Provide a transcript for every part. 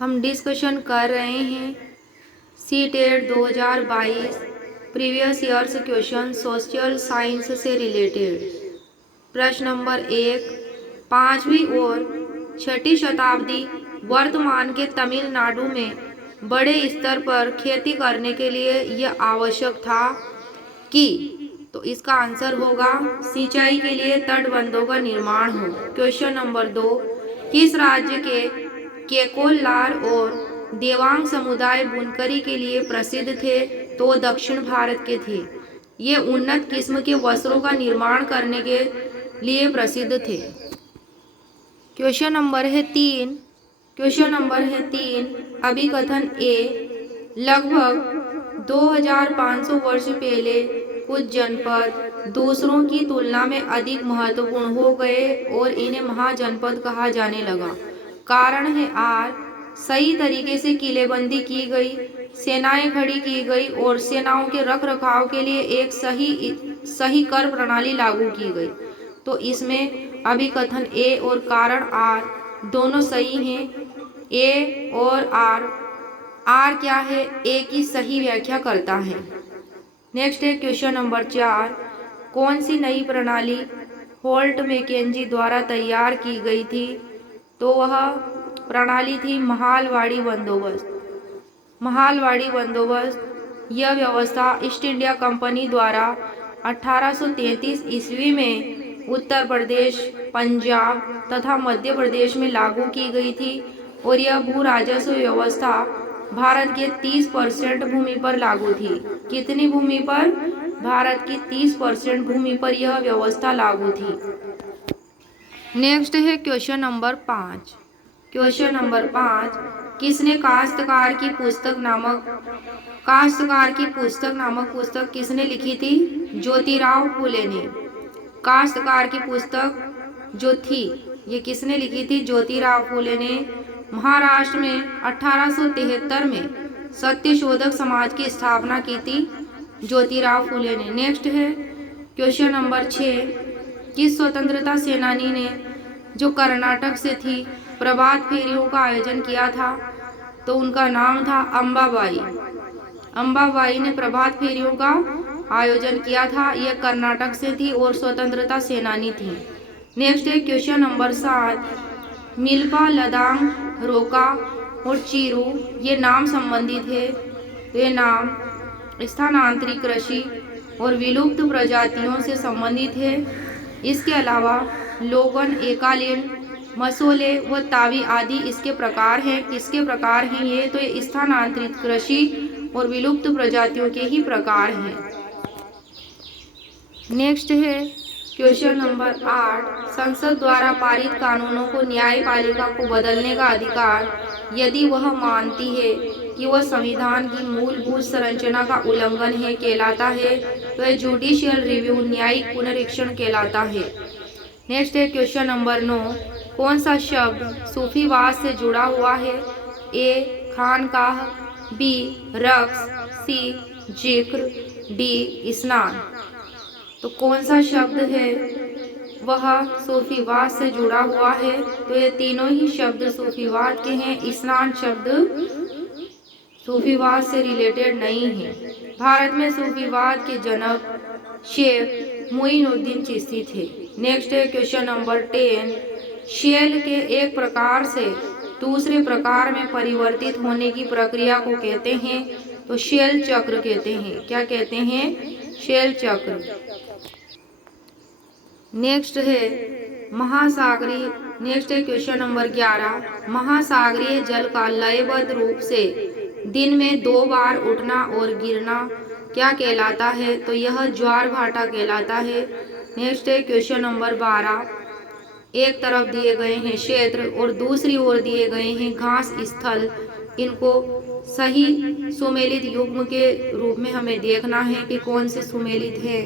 हम डिस्कशन कर रहे हैं CTET 2022 previous years question social science से रिलेटेड। प्रश्न नंबर 1, 5वीं और 6ठी शताब्दी वर्तमान के तमिलनाडु में बड़े स्तर पर खेती करने के लिए यह आवश्यक था कि, तो इसका आंसर होगा सिंचाई के लिए तटबंधों का निर्माण हो। क्वेश्चन नंबर 2, किस राज्य के केकोलार और देवांग समुदाय बुनकरी के लिए प्रसिद्ध थे? तो दक्षिण भारत के थे। ये उन्नत किस्म के वस्त्रों का निर्माण करने के लिए प्रसिद्ध थे। क्वेश्चन नंबर है 3, अभिकथन ए, लगभग 2500 वर्ष पहले कुछ जनपद दूसरों की तुलना में अधिक महत्वपूर्ण हो गए और इन्हें महाजनपद कहा जाने लगा। कारण है आर, सही तरीके से किलेबंदी की गई, सेनाएं खड़ी की गई और सेनाओं के रखरखाव के लिए एक सही कर प्रणाली लागू की गई। तो इसमें अभिकथन ए और कारण आर दोनों सही हैं। ए और आर क्या है? ए की सही व्याख्या करता है। नेक्स्ट है क्वेश्चन नंबर 4, कौन सी नई प्रणाली होल्ट मैकेंजी द्वारा तैयार की गई थी? तो वह प्रणाली थी महालवाड़ी बंदोबस्त। यह व्यवस्था ईस्ट इंडिया कंपनी द्वारा 1833 ईस्वी में उत्तर प्रदेश, पंजाब तथा मध्य प्रदेश में लागू की गई थी और यह भू राजस्व व्यवस्था भारत के 30% भूमि पर लागू थी। कितनी भूमि पर? भारत की 30% भूमि पर यह व्यवस्था लागू थी। नेक्स्ट है क्वेश्चन नंबर 5, किसने काश्तकार की पुस्तक नामक पुस्तक किसने लिखी थी? ज्योतिराव फूले ने। काश्तकार की पुस्तक जो थी ये किसने लिखी थी? ज्योतिराव फूले ने। महाराष्ट्र में 1873 में सत्यशोधक समाज की स्थापना की थी ज्योतिराव फूले ने। नेक्स्ट है क्वेश्चन नंबर 6, किस स्वतंत्रता सेनानी ने जो कर्नाटक से थी प्रभात फेरियों का आयोजन किया था? तो उनका नाम था अंबाबाई ने प्रभात फेरियों का आयोजन किया था। यह कर्नाटक से थी और स्वतंत्रता सेनानी थी। नेक्स्ट है क्वेश्चन नंबर 7, मिल्पा, लदांग, रोका और चीरू ये नाम संबंधित है। तो ये नाम स्थानांतरित कृषि और विलुप्त प्रजातियों से संबंधित है। इसके अलावा लोगन, एकालिन, मसोले व तावी आदि इसके प्रकार हैं। किसके प्रकार हैं ये? तो ये स्थानांतरित कृषि और विलुप्त प्रजातियों के ही प्रकार हैं। नेक्स्ट है क्वेश्चन नंबर 8, संसद द्वारा पारित कानूनों को न्यायपालिका को बदलने का अधिकार यदि वह मानती है कि वह संविधान की मूलभूत संरचना का उल्लंघन है कहलाता है। तो यह जुडिशियल रिव्यू, न्यायिक पुनरीक्षण कहलाता है। नेक्स्ट है क्वेश्चन नंबर 9, कौन सा शब्द सूफीवाद से जुड़ा हुआ है? ए, खानकाह, बी, रक्स, सी, जिक्र, डी, स्नान। तो कौन सा शब्द है वह सूफीवाद से जुड़ा हुआ है? तो ये तीनों ही शब्द सूफीवाद के हैं। स्नान शब्द सूफीवाद से रिलेटेड नहीं है। भारत में सूफीवाद के जनक शेख मोइनुद्दीन चिश्ती थे। नेक्स्ट है क्वेश्चन नंबर 10, शेल के एक प्रकार से दूसरे प्रकार में परिवर्तित होने की प्रक्रिया को कहते हैं? तो शेल चक्र कहते हैं। क्या कहते हैं? शेल चक्र। नेक्स्ट है क्वेश्चन नंबर 11, महासागरीय जल का लयबद्ध रूप से दिन में 2 बार उठना और गिरना क्या कहलाता है? तो यह ज्वार भाटा कहलाता है। नेक्स्ट है क्वेश्चन नंबर 12, एक तरफ दिए गए हैं क्षेत्र और दूसरी ओर दिए गए हैं घास स्थल, इनको सही सुमेलित युग्म के रूप में हमें देखना है कि कौन से सुमेलित है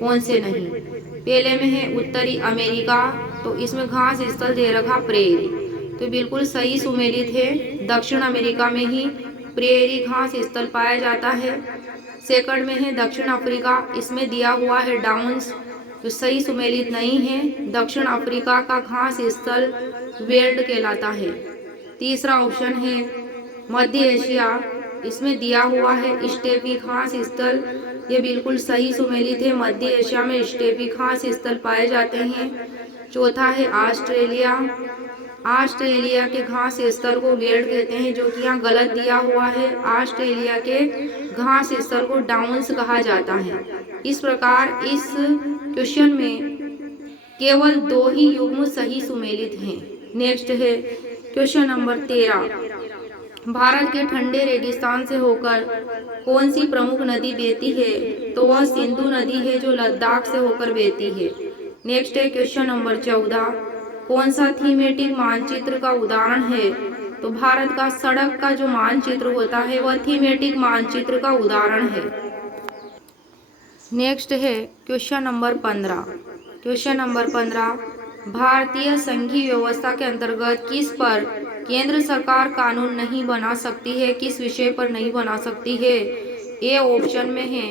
कौन से नहीं। पहले में है उत्तरी अमेरिका, तो इसमें घास स्थल दे रखा प्रेरी, तो बिल्कुल सही सुमेलित है। दक्षिण अमेरिका में ही प्रेरी घास स्थल पाया जाता है। सेकंड में है दक्षिण अफ्रीका, इसमें दिया हुआ है डाउन्स, तो सही सुमेलित नहीं है। दक्षिण अफ्रीका का घास स्थल वेल्ड कहलाता है। तीसरा ऑप्शन है मध्य एशिया, इसमें दिया हुआ है स्टेपी घास स्थल, ये बिल्कुल सही सुमेलित है। मध्य एशिया में स्टेपी घास स्थल पाए जाते हैं। चौथा है ऑस्ट्रेलिया, ऑस्ट्रेलिया के घास स्थल को वेल्ड कहते हैं, जो कि यहाँ गलत दिया हुआ है। ऑस्ट्रेलिया के घास स्थल को डाउन्स कहा जाता है। इस प्रकार इस क्वेश्चन में केवल 2 ही युग्म सही सुमेलित हैं। नेक्स्ट है क्वेश्चन नंबर 13, भारत के ठंडे रेगिस्तान से होकर कौन सी प्रमुख नदी बहती है? तो वह सिंधु नदी है, जो लद्दाख से होकर बहती है। नेक्स्ट है क्वेश्चन नंबर 14, कौन सा थीमेटिक मानचित्र का उदाहरण है? तो भारत का सड़क का जो मानचित्र होता है वह थीमेटिक मानचित्र का उदाहरण है। नेक्स्ट है क्वेश्चन नंबर 15, क्वेश्चन नंबर 15, भारतीय संघीय व्यवस्था के अंतर्गत किस पर केंद्र सरकार कानून नहीं बना सकती है? किस विषय पर नहीं बना सकती है? ए ऑप्शन में है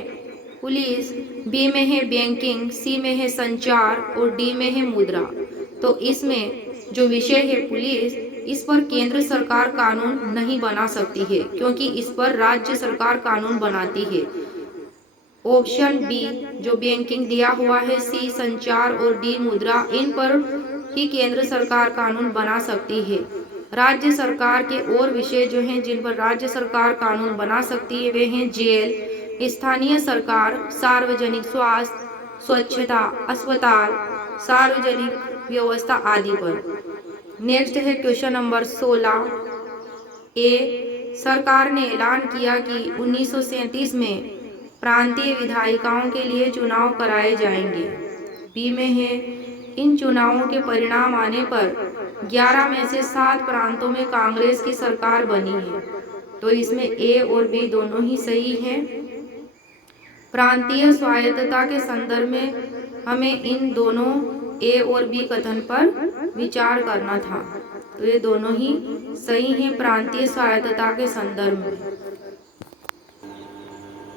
पुलिस, बी में है बैंकिंग, सी में है संचार और डी में है मुद्रा। तो इसमें जो विषय है पुलिस, इस पर केंद्र सरकार कानून नहीं बना सकती है, क्योंकि इस पर राज्य सरकार कानून बनाती है। ऑप्शन बी जो बैंकिंग दिया हुआ है, सी संचार और डी मुद्रा, इन पर ही केंद्र सरकार कानून बना सकती है। राज्य सरकार के और विषय जो हैं जिन पर राज्य सरकार कानून बना सकती है वे हैं जेल, स्थानीय सरकार, सार्वजनिक स्वास्थ्य, स्वच्छता, अस्पताल, सार्वजनिक व्यवस्था आदि पर। नेक्स्ट है क्वेश्चन नंबर 16, ए सरकार ने ऐलान किया कि 1937 में प्रांतीय विधायिकाओं के लिए चुनाव कराए जाएंगे। बी में है इन चुनावों के परिणाम आने पर 11 में से 7 प्रांतों में कांग्रेस की सरकार बनी है। तो इसमें ए और बी दोनों ही सही हैं। प्रांतीय स्वायत्तता के संदर्भ में हमें इन दोनों ए और बी कथन पर विचार करना था, तो ये दोनों ही सही हैं प्रांतीय स्वायत्तता के संदर्भ में।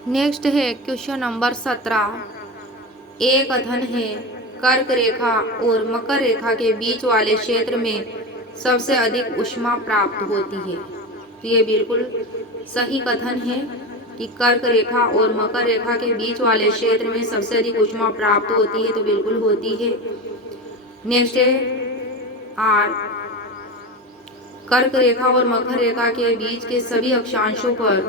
नेक्स्ट है क्वेश्चन नंबर 17, ए कथन है कर्क रेखा और मकर रेखा के बीच वाले क्षेत्र में सबसे अधिक ऊष्मा प्राप्त होती है। तो ये बिल्कुल सही कथन है कि कर्क रेखा और मकर रेखा के बीच वाले क्षेत्र में सबसे अधिक ऊष्मा प्राप्त होती है, तो बिल्कुल होती है। नेक्स्ट है आर, कर्क रेखा और मकर रेखा के बीच के सभी अक्षांशों पर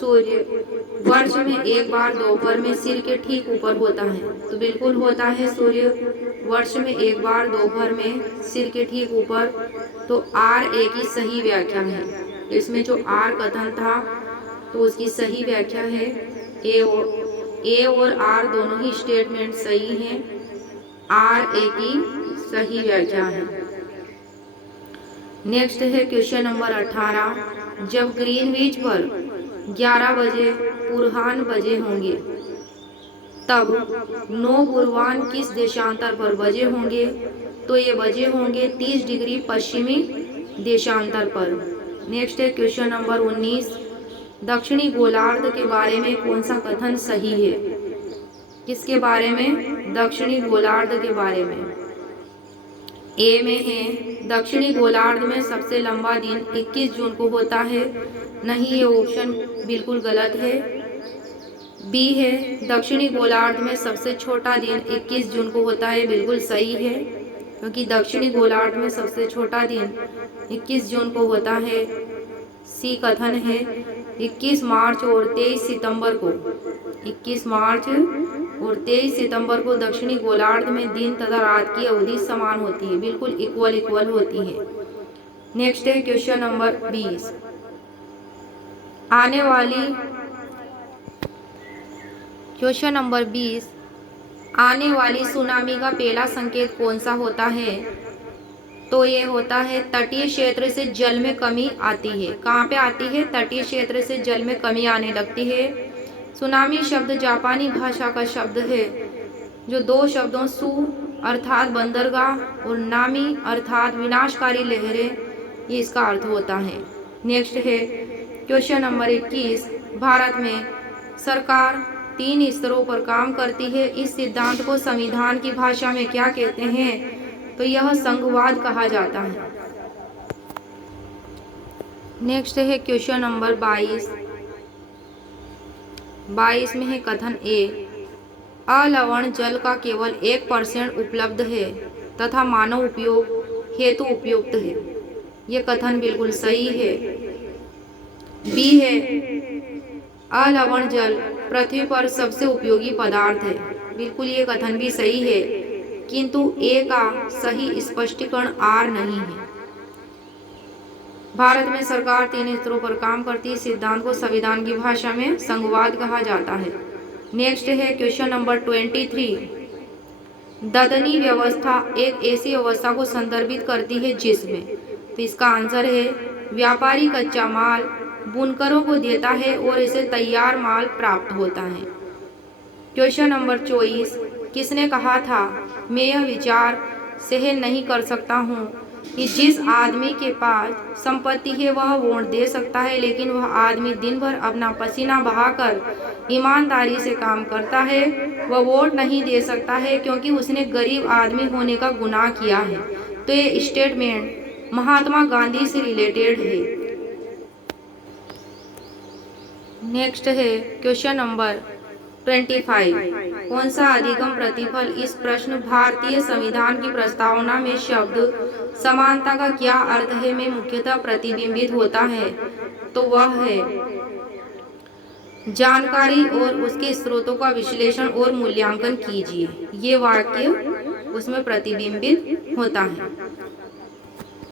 सूर्य वर्ष में एक बार दोपहर में सिर के ठीक ऊपर होता है। तो बिल्कुल होता है सूर्य वर्ष में एक बार दोपहर में सिर के ठीक ऊपर। तो आर ए की सही व्याख्या है। इसमें जो आर कथन था तो उसकी सही व्याख्या है ए और आर दोनों ही स्टेटमेंट सही हैं। आर ए की सही व्याख्या है। नेक्स्ट है क्वेश्चन नंबर 18, जब ग्रीनविच पर 11 बजे पूर्वाह्न बजे होंगे तब 9 पूर्वाह्न किस देशांतर पर बजे होंगे? तो ये बजे होंगे 30 डिग्री पश्चिमी देशांतर पर। नेक्स्ट है क्वेश्चन नंबर 19, दक्षिणी गोलार्ध के बारे में कौन सा कथन सही है? किसके बारे में? दक्षिणी गोलार्ध के बारे में। ए में है दक्षिणी गोलार्ध में सबसे लंबा दिन 21 जून को होता है। नहीं, ये ऑप्शन बिल्कुल गलत है। बी है दक्षिणी गोलार्ध में सबसे छोटा दिन 21 जून को होता है। बिल्कुल सही है, क्योंकि दक्षिणी गोलार्ध में सबसे छोटा दिन 21 जून को होता है। सी कथन है 21 मार्च और 23 सितंबर को 21 मार्च और 23 सितंबर को दक्षिणी गोलार्ध में दिन तथा रात की अवधि समान होती है, बिल्कुल इक्वल होती है। नेक्स्ट है क्वेश्चन नंबर 20, क्वेश्चन नंबर 20, आने वाली सुनामी का पहला संकेत कौन सा होता है? तो ये होता है तटीय क्षेत्र से जल में कमी आती है। कहाँ पे आती है? तटीय क्षेत्र से जल में कमी आने लगती है। सुनामी शब्द जापानी भाषा का शब्द है, जो 2 शब्दों सु अर्थात बंदरगाह और नामी अर्थात विनाशकारी लहरें, ये इसका अर्थ होता है। नेक्स्ट है क्वेश्चन नंबर 21, भारत में सरकार 3 स्तरों पर काम करती है। इस सिद्धांत को संविधान की भाषा में क्या कहते हैं? तो यह संघवाद कहा जाता है। नेक्स्ट है क्वेश्चन नंबर 22 में है कथन ए, अलवण जल का केवल 1% उपलब्ध है तथा मानव उपयोग हेतु उपयुक्त है। ये कथन बिल्कुल सही है। बी है, अलवण जल पृथ्वी पर सबसे उपयोगी पदार्थ है। बिल्कुल ये कथन भी सही है, किंतु ए का सही स्पष्टीकरण आर नहीं है। भारत में सरकार 3 स्तरों पर काम करती है। सिद्धांत को संविधान की भाषा में संघवाद कहा जाता है। नेक्स्ट है क्वेश्चन नंबर 23, ददनी व्यवस्था एक ऐसी व्यवस्था को संदर्भित करती है जिसमें, तो इसका आंसर है व्यापारी कच्चा माल बुनकरों को देता है और इसे तैयार माल प्राप्त होता है। क्वेश्चन नंबर 24, किसने कहा था, मैं यह विचार सहन नहीं कर सकता हूँ कि जिस आदमी के पास संपत्ति है वह वोट दे सकता है, लेकिन वह आदमी दिन भर अपना पसीना बहाकर ईमानदारी से काम करता है, वह वोट नहीं दे सकता है क्योंकि उसने गरीब आदमी होने का गुनाह किया है। तो ये स्टेटमेंट महात्मा गांधी से रिलेटेड है। नेक्स्ट है क्वेश्चन नंबर 25, कौन सा अधिगम प्रतिफल इस प्रश्न भारतीय संविधान की प्रस्तावना में शब्द समानता का क्या अर्थ है में मुख्यतः प्रतिबिंबित होता है, तो वह है जानकारी और उसके स्रोतों का विश्लेषण और मूल्यांकन कीजिए। ये वाक्य उसमें प्रतिबिंबित होता है।